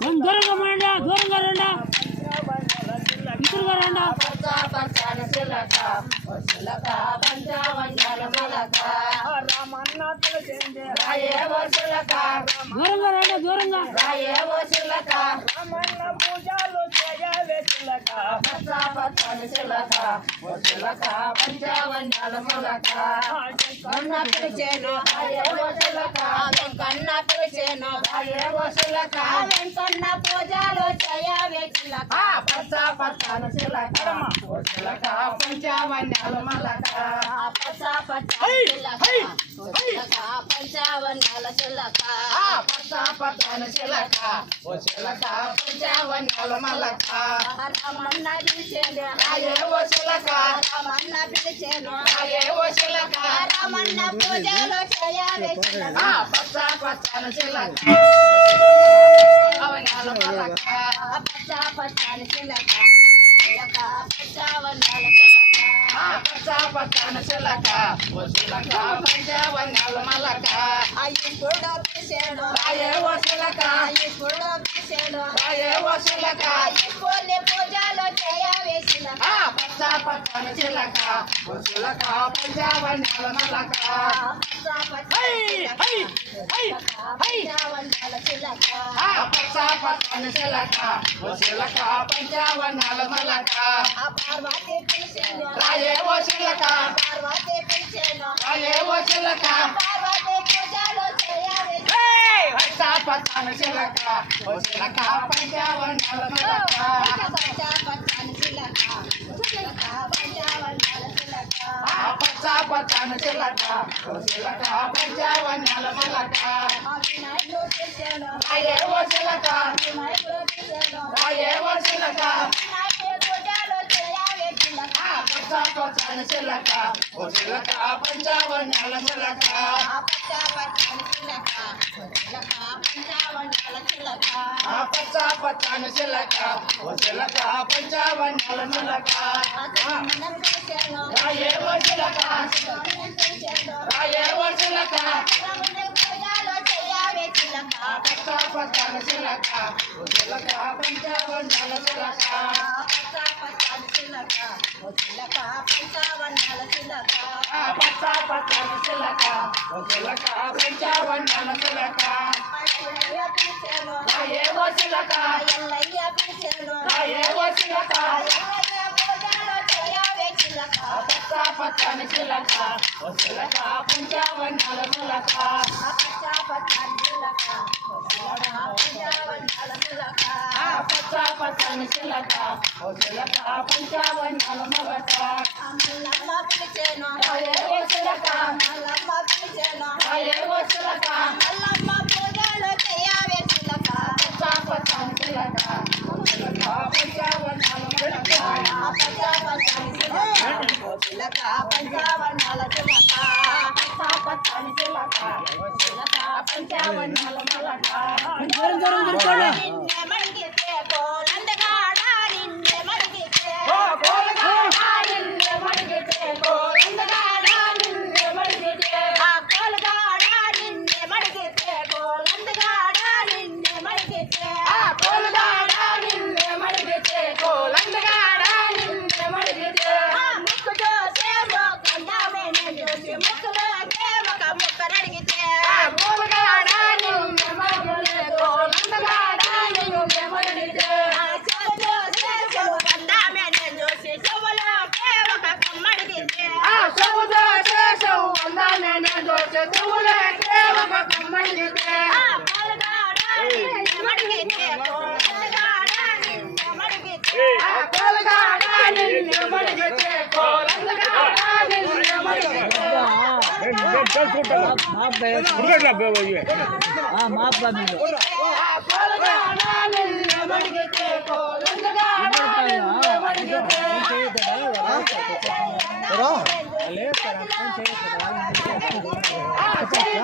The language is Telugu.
పూజలు దూరంగా దూరంగా రండా దూరంగా పూజలు పంచావన్యాల మలక పంచావన్యాల చిలక పచ్చాపచ్చని చిలక పంచావన్యాల మలక రమన్న పిలిచేను రాయేవో చిలక రమన్న పిలిచేను రాయేవో చిలక రమన్న పూజలు చేయవే చిలక పచ్చాపచ్చని చిలక అవన్యాల మలక పచ్చాపచ్చని చిలక పంచావన్యాల చిలక పచ్చాపచ్చని చిలక పంచావన్యాల మలక అయ్యుడు పిలిచేను రాయేవో చిలక అయ్యుడు పిలిచేను రాయేవో చిలక అయ్యుని పూజలు చేయవే చిలక పచ్చాపచ్చని చిలక పంచావన్యాల మలక పంచావన్యాల చిలక పచ్చాపచ్చని చిలక పంచావన్యాల మలక పార్వతి పిలిచేను రాయేవో చిలక పార్వతి పిలిచేను రాయేవో చిలక పార్వతి పూజలు చేయవే పచ్చాపచ్చని చిలక పంచావన్యాల మలక పచ్చాపచ్చని చిలక పంచావన్యాల చిలక పచ్చాపచ్చని చిలక పంచావన్యాల మలక వినాయకుడు పిలిచేను రాయేవో చిలక వినాయకుడు పిలిచేను రాయేవో చిలక పూజలు చేయవే చిలక పచ్చాపచ్చని చిలక పంచావన్యాల చిలక పచ్చాపచ్చని చిలక పంచావన్యాల చిలక పచ్చాపచ్చని చిలక పంచావన్యాల చిలక రాయేవో చిలక రాయేవో చిలక పూజలు చేయవే చిలక పచ్చాపచ్చని చిలక పంచావన్యాల చిలక పచ్చాపచ్చని చిలక పంచావన్యాల చిలక పచ్చాపచ్చని చిలక పంచావన్యాల చిలక రాయేవో చిలక ఎల్లయ్య పిలిచేను రాయేవో చిలక పూజలు చేయవే చిలక పచ్చాపచ్చని చిలక పంచావన్యాల చిలక పచ్చాపచ్చని చిలక పంచావన్యాల చిలక పచ్చాపచ్చని చిలక పంచావన్యాల మలక మల్లమ్మ పిలిచేను రాయేవో చిలక మల్లమ్మ పిలిచేను రాయేవో చిలక మల్లమ్మ పూజలు చేయవే చిలక పచ్చాపచ్చని చిలక పంచావన్యాల మలక పచ్చాపచ్చని చిలక పంచావన్యాల చిలక పచ్చాపచ్చని చిలక పంచావన్యాల మలక నిన్నే మడిగితే కోలందగాడ నిన్నే మడిగితే నిన్నే మడిగితే కోలందగాడ నిన్నే మడిగితే ఆ కోలగాడ నిన్నే మడిగితే కోలందగాడ నిన్నే మడిగితే ఆ కోలగాడ నిన్నే మడిగితే కోలందగాడ నిన్నే మడిగితే ఆ ముక్కు చూసే మోకందామే నేను చూసి ముక్కులోకే ఒక ముక్కను అడిగితే ఆ కోలగాడ నిన్నే మడిగితే కోలందగాడ నిన్నే మడిగితే ఆ చెవు చూసే మోకందామే నేను చూసి చెవులోకే ఒక కమ్మడిగితే ఆ చెవు చూసే మోకందామే నేను చూసి చెవులోకే ఒక కమ్మడిగితే ఆ కోలగాడ నిన్నే మడిగితే కోలందగాడ నిన్నే మడిగితే ఆ కోలగాడ నిన్నే మడిగితే కోలందగాడ నిన్నే మడిగితే माफ कर दीजिए ఆ చెయ్యి